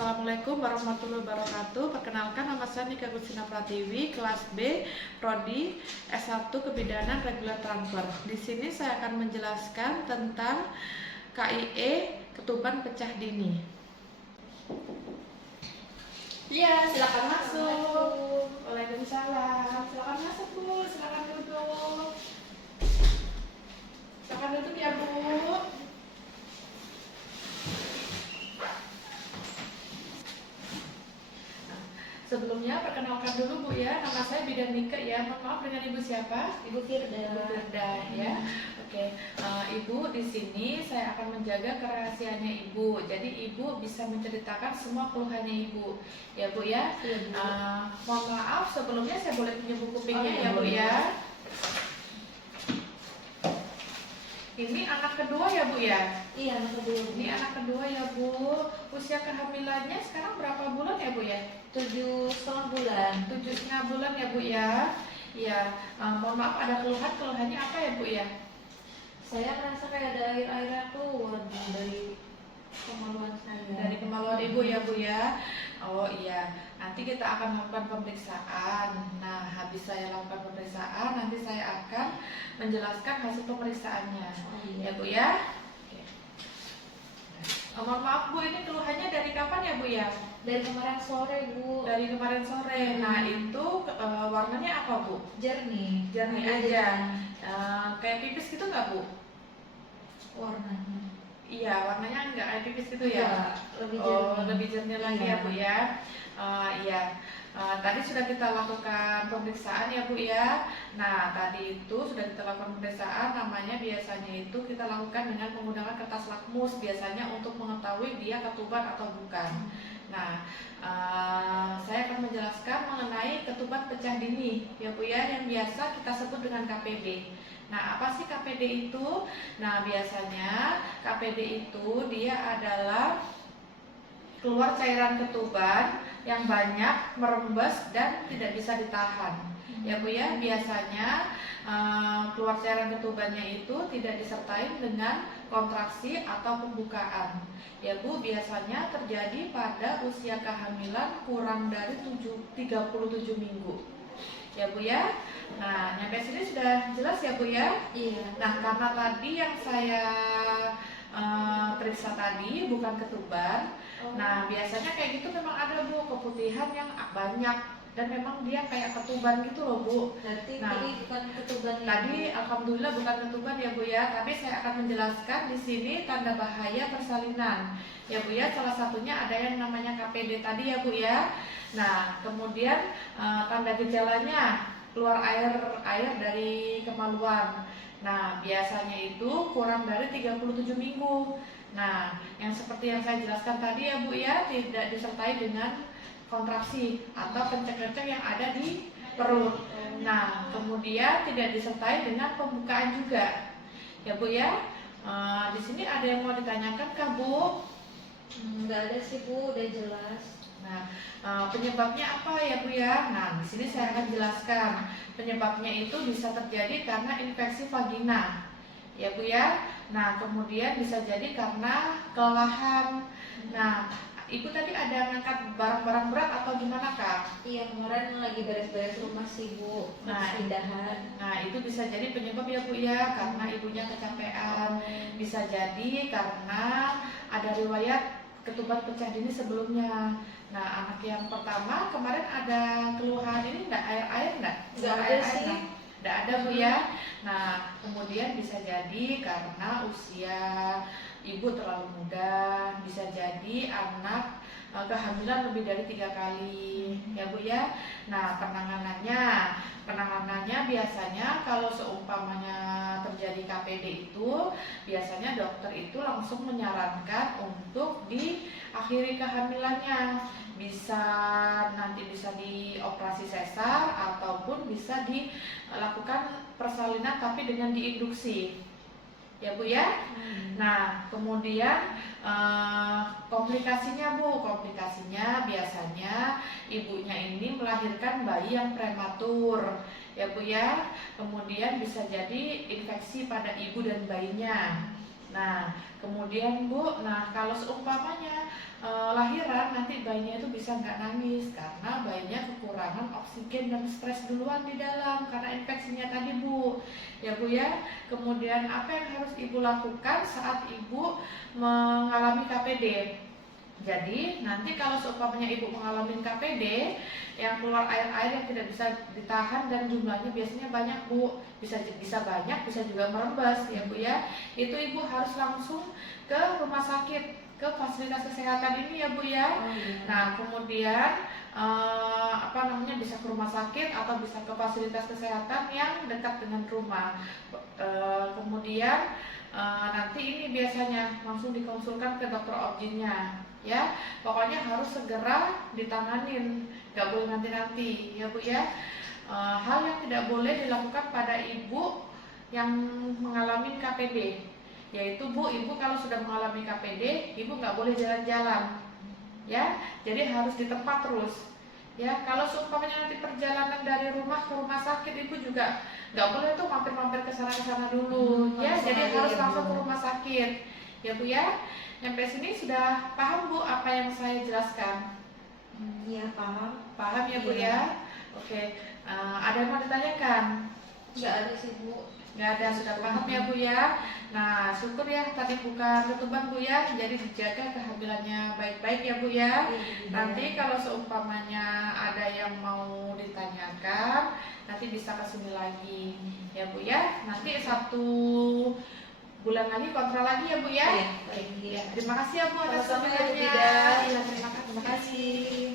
Assalamualaikum warahmatullahi wabarakatuh. Perkenalkan, nama saya Nika Gustina Pratiwi, kelas B, Prodi S1 Kebidanan Regular Transfer. Di sini saya akan menjelaskan tentang KIE, ketuban pecah dini. Iya, silakan masuk. Waalaikumsalam. Silakan masuk, Bu. Silakan duduk. Silakan duduk ya, Bu. Sebelumnya perkenalkan dulu Bu ya, nama saya Bidan Nika ya. Mohon maaf, dengan Ibu siapa? Ibu Firda. Ibu Firda ya. Oke, Ibu di sini saya akan menjaga kerahasiaannya Ibu. Jadi Ibu bisa menceritakan semua keluhannya Ibu. Ya Bu ya. Iya, Bu. Mohon maaf sebelumnya saya boleh punya buku pinnya ya Bu boleh. ya. Ini anak kedua ya Bu ya? Iya, anak kedua. Ini anak kedua ya Bu. Usia kehamilannya sekarang berapa bulan ya Bu ya? 7,5 bulan. 7,5 bulan ya Bu ya. Ya, mohon maaf ada keluhannya apa ya Bu ya? Saya merasa kayak ada air-airnya keluar dari kemaluan saya. Dari kemaluan Ibu ya Bu ya. Oh iya, nanti kita akan lakukan pemeriksaan. Nah, habis saya lakukan pemeriksaan, nanti saya akan menjelaskan hasil pemeriksaannya. Oh, Ya iya. Bu ya. Oke. Mohon maaf Bu, ini keluhannya dari kapan ya Bu ya? Dari kemarin sore, Bu. Dari kemarin sore. Nah, itu warnanya apa Bu? Jernih. Jernih Ada aja. jernih. Kayak pipis gitu nggak Bu? Warnanya. Iya, warnanya nggak kayak pipis gitu ya? Iya, lebih jernih. Lebih jernih lagi Iya. ya Bu ya. Iya. Tadi sudah kita lakukan pemeriksaan ya Bu ya. Nah, tadi itu sudah kita lakukan pemeriksaan, namanya biasanya itu kita lakukan dengan menggunakan kertas lakmus, biasanya untuk mengetahui dia ketuban atau bukan. Nah, saya akan menjelaskan mengenai ketuban pecah dini ya Bu ya, yang biasa kita sebut dengan KPD. Nah, apa sih KPD itu? Nah, biasanya KPD itu dia adalah keluar cairan ketuban yang banyak, merembes dan tidak bisa ditahan. Ya Bu ya, biasanya keluar cairan ketubannya itu tidak disertai dengan kontraksi atau pembukaan. Ya Bu, biasanya terjadi pada usia kehamilan kurang dari 37 minggu. Ya Bu ya. Nah, nyampe sini sudah jelas ya Bu ya? Iya. Nah, karena tadi yang saya periksa tadi bukan ketuban. Nah, biasanya kayak gitu memang ada Bu, keputihan yang banyak dan memang dia kayak ketuban gitu loh Bu. Berarti Nah, tadi bukan ketuban ya, tadi Bu? alhamdulillah bukan ketuban ya Bu ya, tapi saya akan menjelaskan di sini tanda bahaya persalinan. Ya Bu ya, salah satunya ada yang namanya KPD tadi ya Bu ya. Nah, kemudian tanda gejalanya keluar air dari kemaluan. Nah, biasanya itu kurang dari 37 minggu. Nah, yang seperti yang saya jelaskan tadi ya Bu ya, tidak disertai dengan kontraksi atau kenceng-kenceng yang ada di perut. Nah, kemudian tidak disertai dengan pembukaan juga. Ya Bu ya. Di sini ada yang mau ditanyakan kah Bu? Nggak ada sih Bu, udah jelas. Nah, penyebabnya apa ya Bu ya? Nah, di sini saya akan jelaskan. Penyebabnya itu bisa terjadi karena infeksi vagina. Ya Bu ya. Nah, kemudian bisa jadi karena kelelahan. Nah, Ibu tadi ada ngangkat barang-barang berat atau gimana Kak? Iya, kemarin lagi beres-beres rumah sih Bu, Nah, pindahan. Nah, itu bisa jadi penyebab ya Bu ya, karena ibunya kecapean. Bisa jadi karena ada riwayat ketuban pecah dini sebelumnya. Nah, anak yang pertama kemarin ada keluhan ini enggak, air enggak? Nggak ada Air-air sih. enggak? Enggak ada Bu ya. Nah, kemudian bisa jadi karena usia ibu terlalu muda, bisa jadi anak kehamilan lebih dari 3 kali ya Bu ya. Nah, penanganannya biasanya kalau seumpamanya terjadi KPD itu biasanya dokter itu langsung menyarankan untuk diakhiri kehamilannya, nanti bisa dioperasi sesar ataupun bisa dilakukan persalinan tapi dengan diinduksi ya Bu ya. Nah, kemudian komplikasinya Bu, komplikasinya biasanya ibunya ini melahirkan bayi yang prematur ya Bu ya. Kemudian bisa jadi infeksi pada ibu dan bayinya. Nah, kemudian Bu, nah kalau seumpamanya lahiran nanti bayinya itu bisa nggak nangis karena bayinya kekurangan oksigen dan stres duluan di dalam karena infeksinya tadi Bu. Ya Bu ya. Kemudian apa yang harus Ibu lakukan saat Ibu mengalami KPD? Jadi nanti kalau seumpamanya Ibu mengalami KPD yang keluar air-air yang tidak bisa ditahan dan jumlahnya biasanya banyak Bu, bisa banyak, bisa juga merembes ya Bu ya. Itu Ibu harus langsung ke rumah sakit, ke fasilitas kesehatan ini ya Bu ya. Oh, iya. Nah kemudian bisa ke rumah sakit atau bisa ke fasilitas kesehatan yang dekat dengan rumah. Kemudian nanti ini biasanya langsung dikonsulkan ke dokter objinnya ya, pokoknya harus segera ditanganin, nggak boleh nanti-nanti ya Bu ya. Hal yang tidak boleh dilakukan pada ibu yang mengalami KPD, yaitu Bu, ibu kalau sudah mengalami KPD, ibu nggak boleh jalan-jalan ya, jadi harus di tempat terus ya. Kalau seumpamanya nanti perjalanan dari rumah ke rumah sakit, ibu juga nggak boleh tuh mampir-mampir ke sana dulu ya, jadi harus langsung ke rumah sakit ya Bu ya. Sampai sini sudah paham Bu apa yang saya jelaskan? Iya, paham. Paham ya Bu ya? Oke, ada yang mau ditanyakan? Nggak ada sih Bu. Nggak ada, sudah paham ya Bu ya. Nah syukur ya tadi bukan ketuban Bu ya, jadi dijaga kehamilannya baik-baik ya Bu ya. Nanti kalau seumpamanya ada yang mau ditanyakan, nanti bisa kesini lagi ya Bu ya. Nanti 1 bulan lagi kontrol lagi ya Bu ya. Iya, Ya, terima kasih ya Bu atas sama-sama ya Bu waktunya. Bida. Iya, terima kasih. Terima kasih.